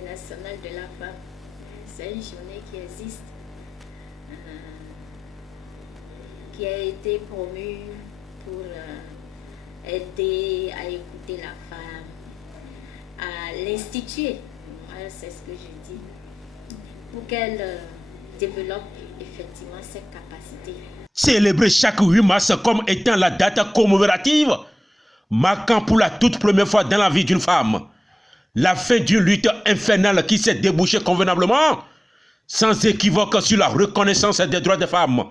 internationale de la femme. C'est une journée qui existe, qui a été promue pour aider à écouter la femme, à l'instituer, c'est ce que je dis, pour qu'elle développe effectivement ses capacités. Célébrer chaque 8 mars comme étant la date commémorative, marquant pour la toute première fois dans la vie d'une femme la fin d'une lutte infernale qui s'est débouchée convenablement, sans équivoque sur la reconnaissance des droits des femmes,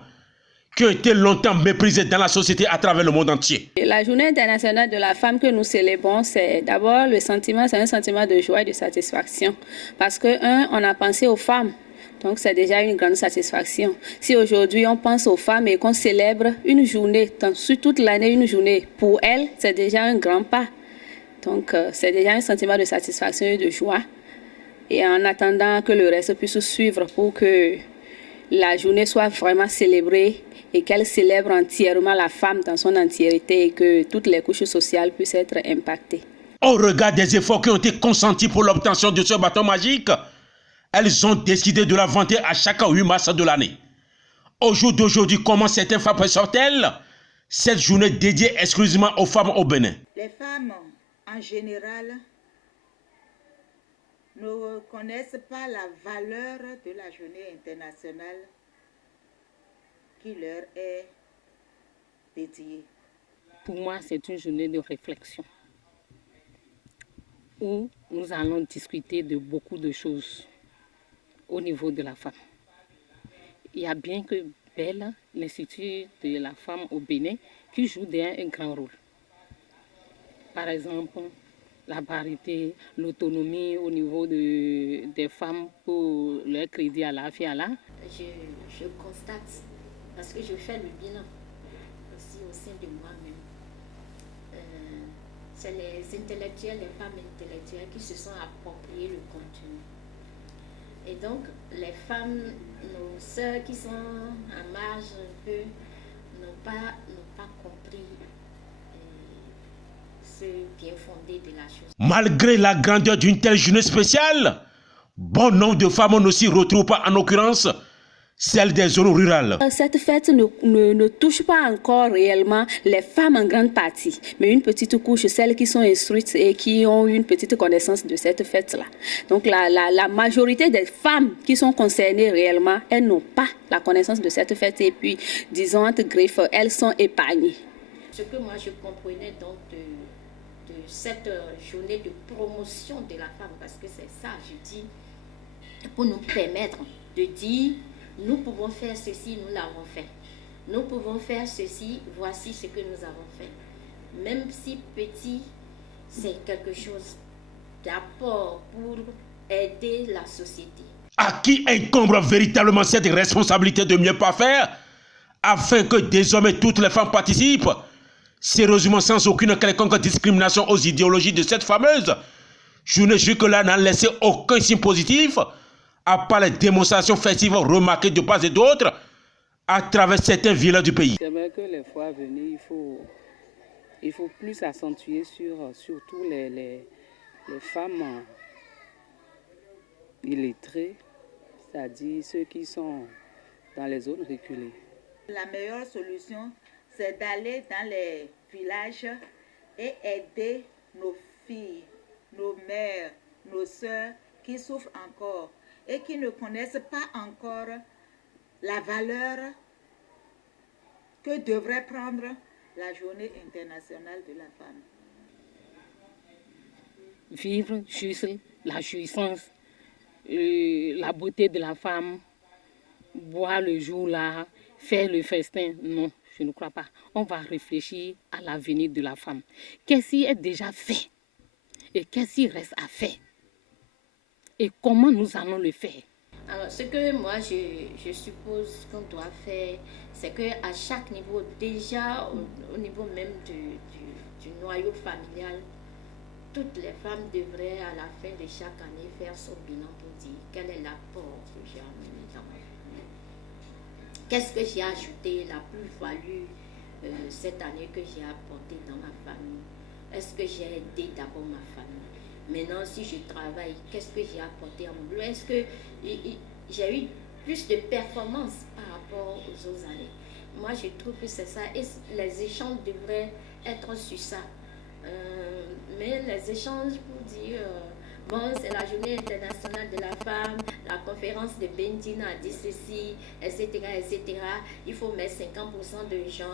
qui ont été longtemps méprisés dans la société à travers le monde entier. La journée internationale de la femme que nous célébrons, c'est d'abord c'est un sentiment de joie et de satisfaction. Parce que, on a pensé aux femmes. Donc, c'est déjà une grande satisfaction. Si aujourd'hui, on pense aux femmes et qu'on célèbre une journée, sur toute l'année, une journée, pour elles, c'est déjà un grand pas. Donc, c'est déjà un sentiment de satisfaction et de joie. Et en attendant que le reste puisse suivre pour que la journée soit vraiment célébrée et qu'elle célèbre entièrement la femme dans son entièreté et que toutes les couches sociales puissent être impactées. Au regard des efforts qui ont été consentis pour l'obtention de ce bâton magique, elles ont décidé de la vanter à chaque 8 mars de l'année. Au jour d'aujourd'hui, comment certaines femmes sortent-elles cette journée dédiée exclusivement aux femmes au Bénin? Les femmes, en général, ne connaissent pas la valeur de la journée internationale qui leur est dédiée. Pour moi, c'est une journée de réflexion où nous allons discuter de beaucoup de choses au niveau de la femme. Il y a bien que BEL, l'Institut de la femme au Bénin, qui joue un grand rôle. Par exemple, la parité, l'autonomie au niveau des femmes pour leur crédit à la FIALA. Je constate, parce que je fais le bilan aussi au sein de moi-même. C'est les intellectuels, les femmes intellectuelles qui se sont appropriés le contenu. Et donc, les femmes, nos sœurs qui sont en marge un peu, n'ont pas compris ce bien fondé de la chose. Malgré la grandeur d'une telle journée spéciale, bon nombre de femmes on ne s'y retrouve pas, en l'occurrence celle des zones rurales. Cette fête ne touche pas encore réellement les femmes en grande partie, mais une petite couche, celles qui sont instruites et qui ont une petite connaissance de cette fête-là. Donc la majorité des femmes qui sont concernées réellement, elles n'ont pas la connaissance de cette fête et puis, disons entre griffes, elles sont épargnées. Ce que moi je comprenais donc de cette journée de promotion de la femme, parce que c'est ça, je dis, pour nous permettre de dire: nous pouvons faire ceci, nous l'avons fait. Nous pouvons faire ceci, voici ce que nous avons fait. Même si petit, c'est quelque chose d'apport pour aider la société. À qui incombe véritablement cette responsabilité de mieux pas faire, afin que désormais toutes les femmes participent, sérieusement sans aucune quelconque discrimination aux idéologies de cette fameuse journée jusque-là n'a laissé aucun signe positif, à part les démonstrations festives remarquées de part et d'autre à travers certaines villes du pays. C'est vrai que les fois à venir, il faut plus accentuer surtout les femmes illettrées, c'est-à-dire ceux qui sont dans les zones reculées. La meilleure solution, c'est d'aller dans les villages et aider nos filles, nos mères, nos sœurs qui souffrent encore et qui ne connaissent pas encore la valeur que devrait prendre la journée internationale de la femme. Vivre juste la jouissance, la beauté de la femme, boire le jour-là, faire le festin, non, je ne crois pas. On va réfléchir à l'avenir de la femme. Qu'est-ce qui est déjà fait et qu'est-ce qui reste à faire? Et comment nous allons le faire? Alors, ce que moi je suppose qu'on doit faire, c'est qu'à chaque niveau, déjà au niveau même du noyau familial, toutes les femmes devraient à la fin de chaque année faire son bilan pour dire quel est l'apport que j'ai amené dans ma famille. Qu'est-ce que j'ai ajouté, la plus-value cette année que j'ai apporté dans ma famille? Est-ce que j'ai aidé d'abord ma famille? Maintenant, si je travaille, qu'est-ce que j'ai apporté à mon boulot? Est-ce que j'ai eu plus de performance par rapport aux autres années? Moi, je trouve que c'est ça. Et les échanges devraient être sur ça. Mais les échanges pour dire, bon, c'est la journée internationale de la femme, la conférence de Bendina a dit ceci, etc., etc. Il faut mettre 50% de gens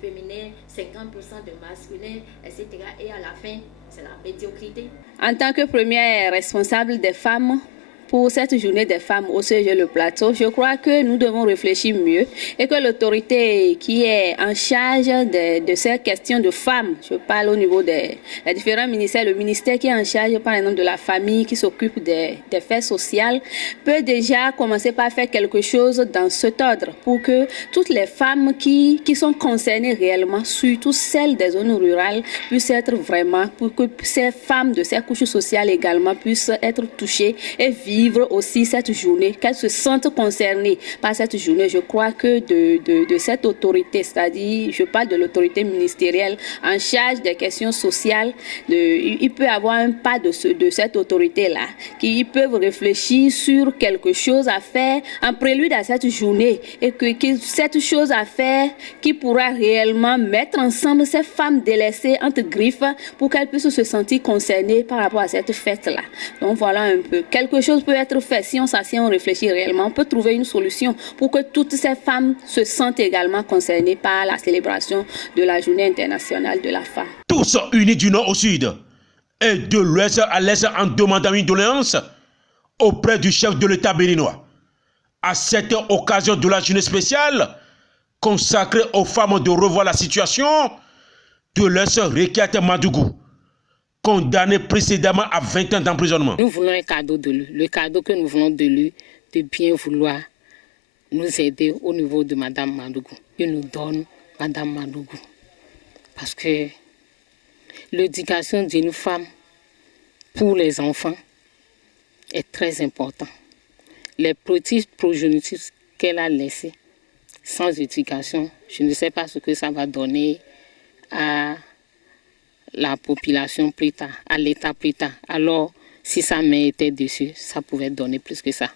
féminins, 50% de masculins, etc. Et à la fin, c'est la médiocrité. En tant que première responsable des femmes, pour cette journée des femmes au CG Le Plateau, je crois que nous devons réfléchir mieux et que l'autorité qui est en charge de ces questions de femmes, je parle au niveau des différents ministères, le ministère qui est en charge par exemple de la famille, qui s'occupe des faits sociaux, peut déjà commencer par faire quelque chose dans cet ordre pour que toutes les femmes qui sont concernées réellement, surtout celles des zones rurales, puissent être vraiment, pour que ces femmes de ces couches sociales également puissent être touchées et vivre aussi cette journée, qu'elles se sentent concernées par cette journée. Je crois que de cette autorité, c'est-à-dire, je parle de l'autorité ministérielle en charge des questions sociales, il peut y avoir un pas de cette autorité-là, qui peuvent réfléchir sur quelque chose à faire en prélude à cette journée, et que cette chose à faire qui pourra réellement mettre ensemble ces femmes délaissées entre griffes pour qu'elles puissent se sentir concernées par rapport à cette fête-là. Donc voilà un peu. Quelque chose peut être fait si on s'assied, on réfléchit réellement. On peut trouver une solution pour que toutes ces femmes se sentent également concernées par la célébration de la Journée internationale de la femme. Tous unis du nord au sud et de l'ouest à l'est en demandant une doléance auprès du chef de l'État béninois. À cette occasion de la journée spéciale consacrée aux femmes de revoir la situation de leur sœur Rekiate Madougou, condamné précédemment à 20 ans d'emprisonnement. Nous voulons un cadeau de lui. Le cadeau que nous voulons de lui, de bien vouloir nous aider au niveau de Madame Madougou. Il nous donne Madame Madougou. Parce que l'éducation d'une femme pour les enfants est très importante. Les petits progénitures qu'elle a laissés sans éducation, je ne sais pas ce que ça va donner à la population plus tard, à l'État plus tard. Alors, si sa main était dessus, ça pouvait donner plus que ça.